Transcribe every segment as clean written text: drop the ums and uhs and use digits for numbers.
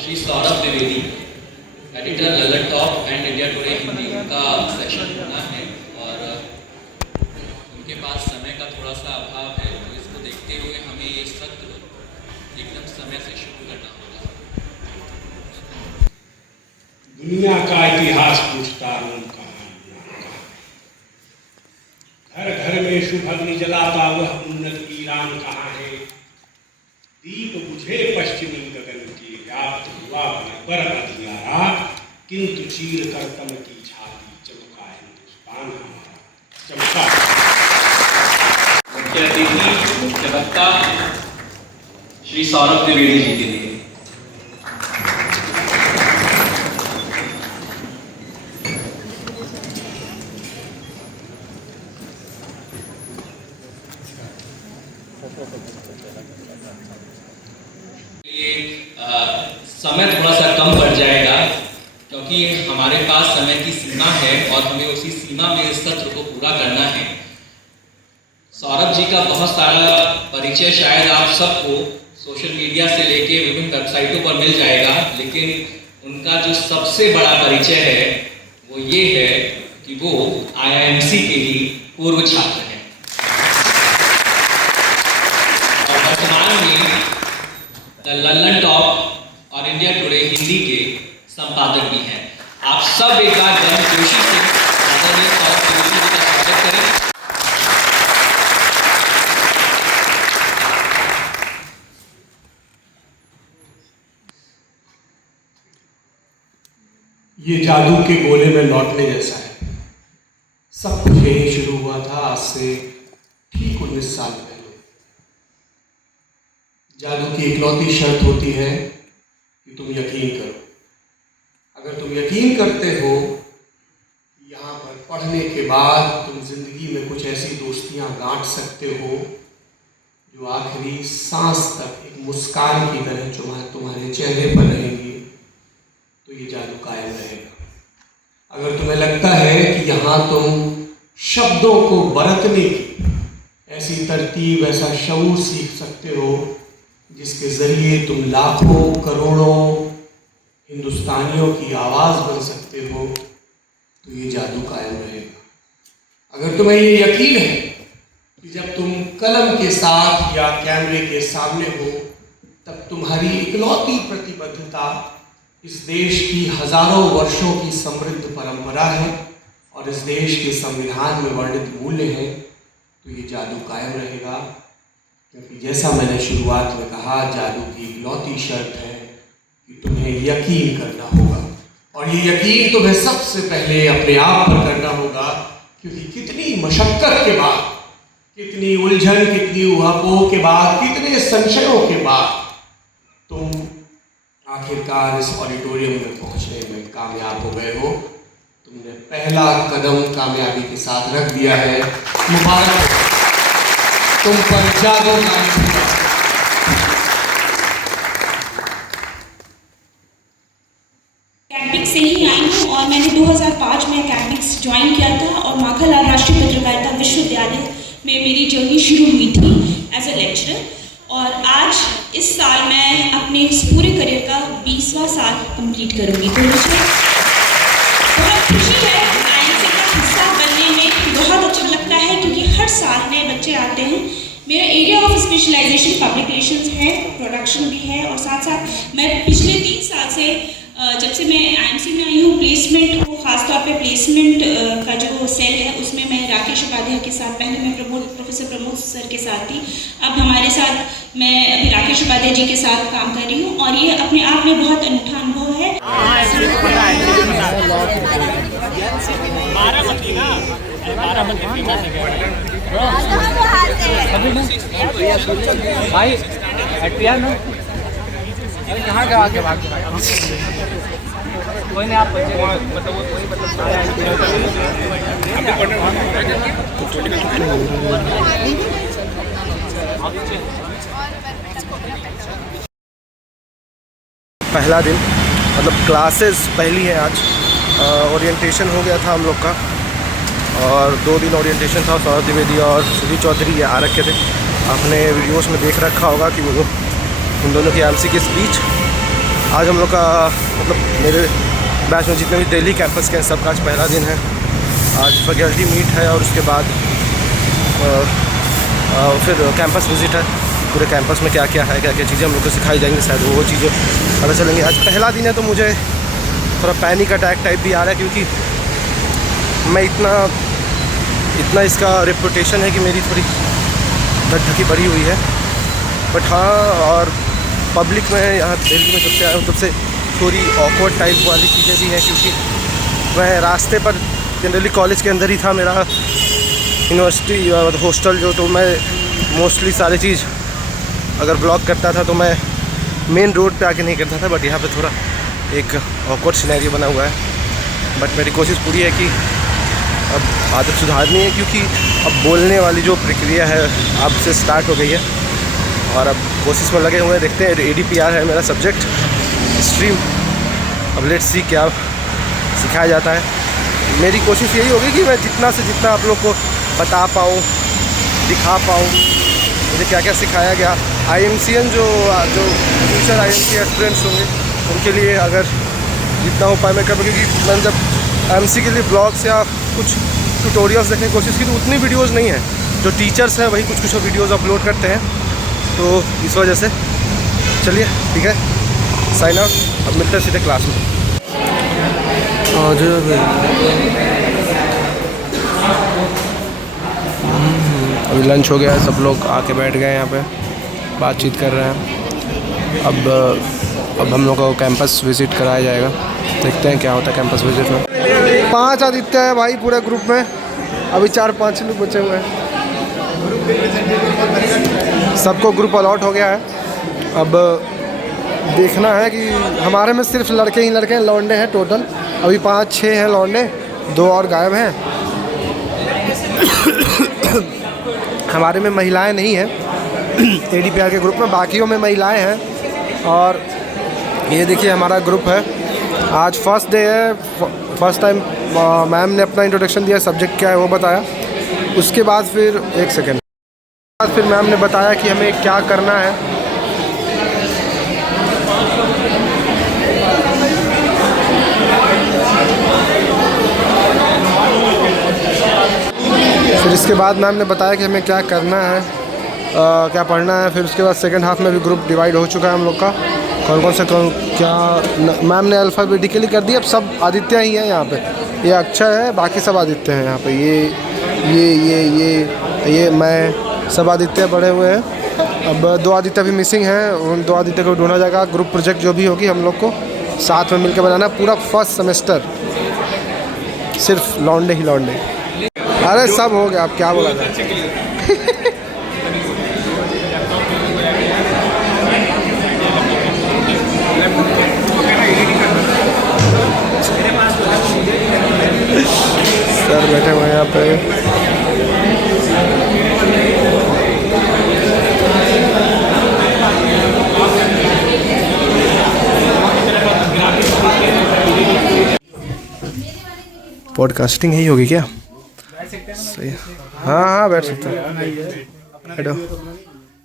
Shri Saurabh Dwivedi, editor Lalan top and India today Hindi का session होना है और उनके पास समय का थोड़ा सा अभाव है, तो इसको देखते हुए हमें ये सत्र एकदम समय से शुरू करना होगा। दुनिया का इतिहास पूछता हूँ कहानियाँ, घर घर में शुभ अग्नि जलाता वह उन्नत ईरान कहाँ है। दीप बुझे पश्चिमी गगन के, व्याप्त हुआ पर अंधियारा, किंतु चीर कर तम की छाती चमका हिंदुस्तान हमारा, चमका। मुख्य अतिथि मुख्य वक्ता श्री सौरभ द्विवेदी जी के लिए। समय थोड़ा सा कम पड़ जाएगा क्योंकि हमारे पास समय की सीमा है और हमें उसी सीमा में इस सत्र को पूरा करना है। सौरभ जी का बहुत सारा परिचय शायद आप सबको सोशल मीडिया से लेके विभिन्न वेबसाइटों पर मिल जाएगा, लेकिन उनका जो सबसे बड़ा परिचय है वो ये है कि वो IIMC के ही पूर्व छात्र हैं और वर्तमान में द ललन टॉप और इंडिया टुडे हिंदी के संपादक भी हैं। आप सब एक बार गर्मजोशी से आदरणीय सौरभ द्विवेदी जी का स्वागत करें। ये जादू के गोले में लौटने जैसा है। सब कुछ यही शुरू हुआ था आज से ठीक 19 साल पहले। जादू की इकलौती शर्त होती है कि तुम यकीन करो। अगर तुम यकीन करते हो, यहाँ पर पढ़ने के बाद तुम जिंदगी में कुछ ऐसी दोस्तियाँ गांठ सकते हो जो आखिरी सांस तक एक मुस्कान की तरह तुम्हारे चेहरे पर रहेंगी, तो ये जादू कायम रहेगा। अगर तुम्हें लगता है कि यहाँ तुम शब्दों को बरतने की ऐसी तरतीब, ऐसा शऊर सीख सकते हो जिसके ज़रिए तुम लाखों करोड़ों हिंदुस्तानियों की आवाज़ बन सकते हो, तो ये जादू कायम रहेगा। अगर तुम्हें ये यकीन है कि जब तुम कलम के साथ या कैमरे के सामने हो तब तुम्हारी इकलौती प्रतिबद्धता इस देश की हजारों वर्षों की समृद्ध परंपरा है और इस देश के संविधान में वर्णित मूल्य है, तो ये जादू कायम रहेगा। क्योंकि जैसा मैंने शुरुआत में कहा, जादू की इकलौती शर्त है कि तुम्हें यकीन करना होगा और ये यकीन तुम्हें सबसे पहले अपने आप पर करना होगा। क्योंकि कितनी मशक्कत के बाद, कितनी उलझन, कितनी उहापोह के बाद, कितने संशयों के बाद तुम आखिरकार इस ऑडिटोरियम में पहुंचने में कामयाब हो गए हो। तुमने पहला कदम कामयाबी के साथ रख दिया है। मुबारक हो, तुम पर जादू कायम हुआ। कैम्बिक्स से ही आई हूँ और मैंने 2005 में कैम्बिक्स ज्वाइन किया था और माखनलाल राष्ट्रीय पत्रकारिता विश्वविद्यालय में मेरी जर्नी शुरू हुई थी एज ए लेक्चरर। और आज इस साल मैं अपने इस पूरे करियर का 20वां साल कंप्लीट करूँगी, तो मुझे बहुत खुशी है IIMC का हिस्सा बनने में। बहुत अच्छा लगता है क्योंकि हर साल नए बच्चे आते हैं। मेरा area of specialisation public relations है, प्रोडक्शन भी है और साथ साथ मैं पिछले 3 साल से जब से मैं IIMC में आई हूँ, प्लेसमेंट को खासतौर पे प्लेसमेंट का जो सेल है उसमें मैं राकेश उपाध्याय के साथ, पहले मैं प्रोफेसर प्रमोद सर के साथ थी, अब हमारे साथ मैं अभी राकेश उपाध्याय जी के साथ काम कर रही हूँ और ये अपने आप में बहुत अनूठा अनुभव है। भाई हटिया ना, अरे कहाँ गया आगे भाग कोई नहीं, आप पहला दिन मतलब क्लासेस पहली है आज। ओरिएंटेशन हो गया था हम लोग का और 2 दिन ओरिएंटेशन था। सौरभ द्विवेदी और सुधीर चौधरी ये आ रखे थे। आपने वीडियोस में देख रखा होगा कि वो उन दोनों की IIMC की स्पीच आज हम लोग का मतलब मेरे बैच में जितने भी दिल्ली कैंपस के हैं सबका आज पहला दिन है। आज फैकल्टी मीट है और उसके बाद फिर कैंपस विज़िट है। पूरे कैंपस में क्या क्या है, क्या क्या चीज़ें हम लोग को सिखाई जाएंगी, शायद वो चीज़ें पता चलेंगी। आज पहला दिन है तो मुझे थोड़ा पैनिक अटैक टाइप भी आ रहा है, क्योंकि मैं इतना इसका रेपुटेशन है कि मेरी थोड़ी धक-धकी बढ़ी हुई है। बट हाँ, और पब्लिक में यहाँ दिल्ली में जब से आया हूँ तब से थोड़ी ऑकवर्ड टाइप वाली चीज़ें भी हैं, क्योंकि मैं रास्ते पर जनरली कॉलेज के अंदर ही था मेरा यूनिवर्सिटी हॉस्टल जो, तो मैं मोस्टली सारी चीज़ अगर ब्लॉक करता था तो मैं मेन रोड पे आके नहीं करता था। बट यहाँ पे थोड़ा एक ऑकवर्ड सिनेरियो बना हुआ है। बट मेरी कोशिश पूरी है कि अब आदत सुधारनी है, क्योंकि अब बोलने वाली जो प्रक्रिया है अब से स्टार्ट हो गई है और अब कोशिश में लगे हुए हैं। देखते हैं, ADPR है मेरा सब्जेक्ट स्ट्रीम। अब लेट्स सी क्या सिखाया जाता है। मेरी कोशिश यही होगी कि मैं जितना से जितना आप लोग को बता पाऊँ, दिखा पाऊँ मुझे क्या क्या सिखाया गया। IMCN जो फ्यूचर IMC एस्पिरेंट्स होंगे उनके लिए अगर जितना हो पाए मैं करूँ, क्योंकि मैंने जब MC के लिए ब्लॉग्स या कुछ ट्यूटोरियल्स देखने की कोशिश की तो उतनी वीडियोज़ नहीं है। जो टीचर्स हैं वही कुछ वीडियोज़ अपलोड करते हैं, तो इस वजह से चलिए ठीक है, साइन आउट। अब मिलते हैं सीधे क्लास में। अभी लंच हो गया है, सब लोग आके बैठ गए यहाँ पे, बातचीत कर रहे हैं। अब हम लोग को कैंपस विज़िट कराया जाएगा, देखते हैं क्या होता है कैंपस विज़िट में। 5 आदित्य है भाई पूरे ग्रुप में, अभी 4-5 लोग बचे हुए हैं। सबको ग्रुप अलॉट हो गया है। अब देखना है कि हमारे में सिर्फ लड़के ही लड़के हैं, लौंडे हैं टोटल अभी 5-6 हैं लौंडे, 2 और गायब हैं। हमारे में महिलाएं नहीं हैं ADPR के ग्रुप में, बाकियों में महिलाएं हैं। और ये देखिए हमारा ग्रुप है। आज फर्स्ट डे है, फर्स्ट टाइम मैम ने अपना इंट्रोडक्शन दिया, सब्जेक्ट क्या है वो बताया। उसके बाद फिर फिर मैम ने बताया कि हमें क्या करना है। फिर इसके बाद मैम ने बताया कि हमें क्या करना है, क्या पढ़ना है। फिर उसके बाद सेकंड हाफ में भी ग्रुप डिवाइड हो चुका है हम लोग का, कौन से क्या मैम ने अल्फ़ाबेटिकली कर दिया। अब सब आदित्य ही हैं यहाँ पे, ये अक्षय है, बाकी सब आदित्य हैं यहाँ पे। ये मैं सब आदित्य पढ़े हुए हैं। अब 2 आदित्य भी मिसिंग हैं, उन 2 आदित्य को ढूंढा जाएगा। ग्रुप प्रोजेक्ट जो भी होगी हम लोग को साथ में मिलकर बनाना, पूरा फर्स्ट सेमेस्टर सिर्फ लौंडे ही लौंडे। अरे सब हो गया, अब क्या बोला था। सर बैठे हुए हैं यहाँ पे। पॉडकास्टिंग ही होगी क्या? सही, हाँ बैठ सकते हैं।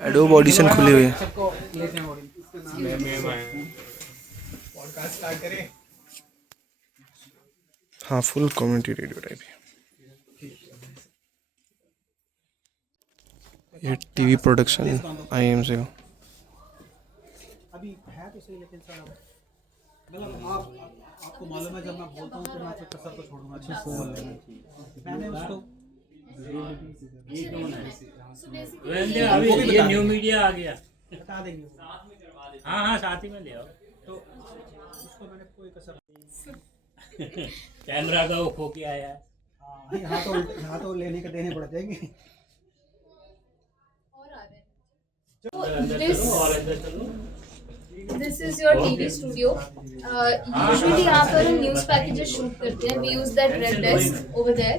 एडोब ऑडिशन खुली हुई है। हाँ, फुल कम्युनिटी रेडियो टाइप है ये। TV प्रोडक्शन IMC का। अभी है तो सही, लेकिन सर मतलब आपको मालूम है जब मैं बोलता हूँ तो मैं आपको सर को छोड़ूंगा, अच्छे से मैंने उसको अभी ये न्यू मीडिया आ गया, बता देंगे। हाँ साथ ही में ले आओ। तो उसको मैंने कोई कसर कैमरा का वो खो के आया है। हाँ, यहाँ तो लेने के देने पड़ जाएंगे। This is your TV studio. Usually यहाँ पर हम न्यूज़ पैकेजेस शूट करते हैं. We use that red desk over there.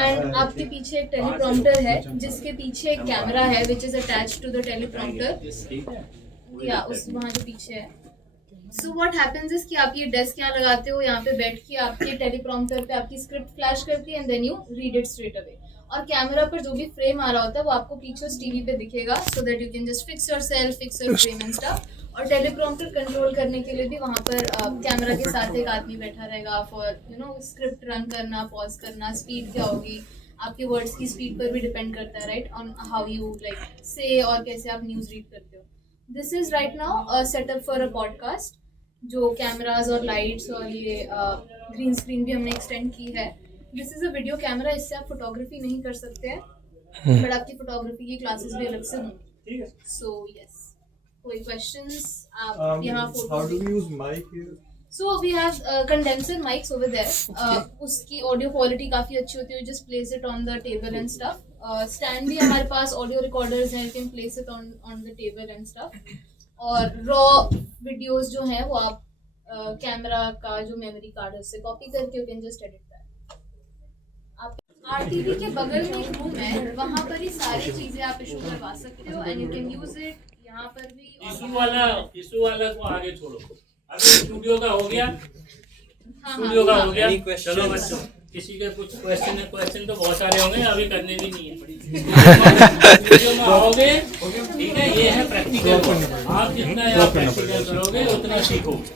And आपके पीछे एक टेलीप्रॉम्प्टर है जिसके पीछे एक कैमरा है which is attached to the teleprompter. या उस वहाँ जो पीछे है. So what happens is कि आप ये डेस्क यहाँ लगाते हो, यहाँ पे बैठ के आपके टेलीप्रॉम्प्टर पे आपकी स्क्रिप्ट फ्लैश करती है and then you read it straight away. और कैमरा पर जो भी फ्रेम आ रहा होता है वो आपको पीछे उस टीवी पे दिखेगा so that you can just fix yourself, fix your frame and stuff. और टेलीप्रॉम्प्टर कंट्रोल करने के लिए भी वहाँ पर कैमरा के साथ एक आदमी बैठा रहेगा फॉर स्क्रिप्ट रन करना, पॉज करना, स्पीड क्या होगी, आपके वर्ड्स की स्पीड पर भी डिपेंड करता है, right, on how you like से और कैसे आप न्यूज़ रीड करते हो। This is right now a setup for a podcast, जो कैमराज और लाइट्स और ये ग्रीन स्क्रीन भी हमने एक्सटेंड की है। This is a video camera, इससे आप फोटोग्राफी नहीं कर सकते हैं, बट आपकी फोटोग्राफी की क्लासेस भी अलग से होंगी। सो यस, कोई क्वेश्चंस? आप यहाँ photo So we have condenser mics over there. उसकी ऑडियो क्वालिटी काफ़ी अच्छी होती है. You just place it on the table and stuff. Stand भी हमारे पास ऑडियो रिकॉर्डर्स हैं. You can place it on the table and stuff. और raw videos जो हैं वो आप कैमरा का जो मेमोरी कार्ड है उससे कॉपी करके you can just edit that. आप RTV के बगल में एक रूम है, वहाँ पर ही सारी चीज़ें आप इशू करवा सकते हो and you can use it. यहाँ पर भी इशू वाला को आगे छोड़ो. अभी स्टूडियो का हो गया, स्टूडियो का हो गया. चलो बच्चों, किसी के कुछ क्वेश्चन तो बहुत सारे होंगे, अभी करने भी नहीं है. स्टूडियो में आओगे, ठीक है, ये है प्रैक्टिकल. आप जितना प्रैक्टिकल करोगे उतना सीखोगे.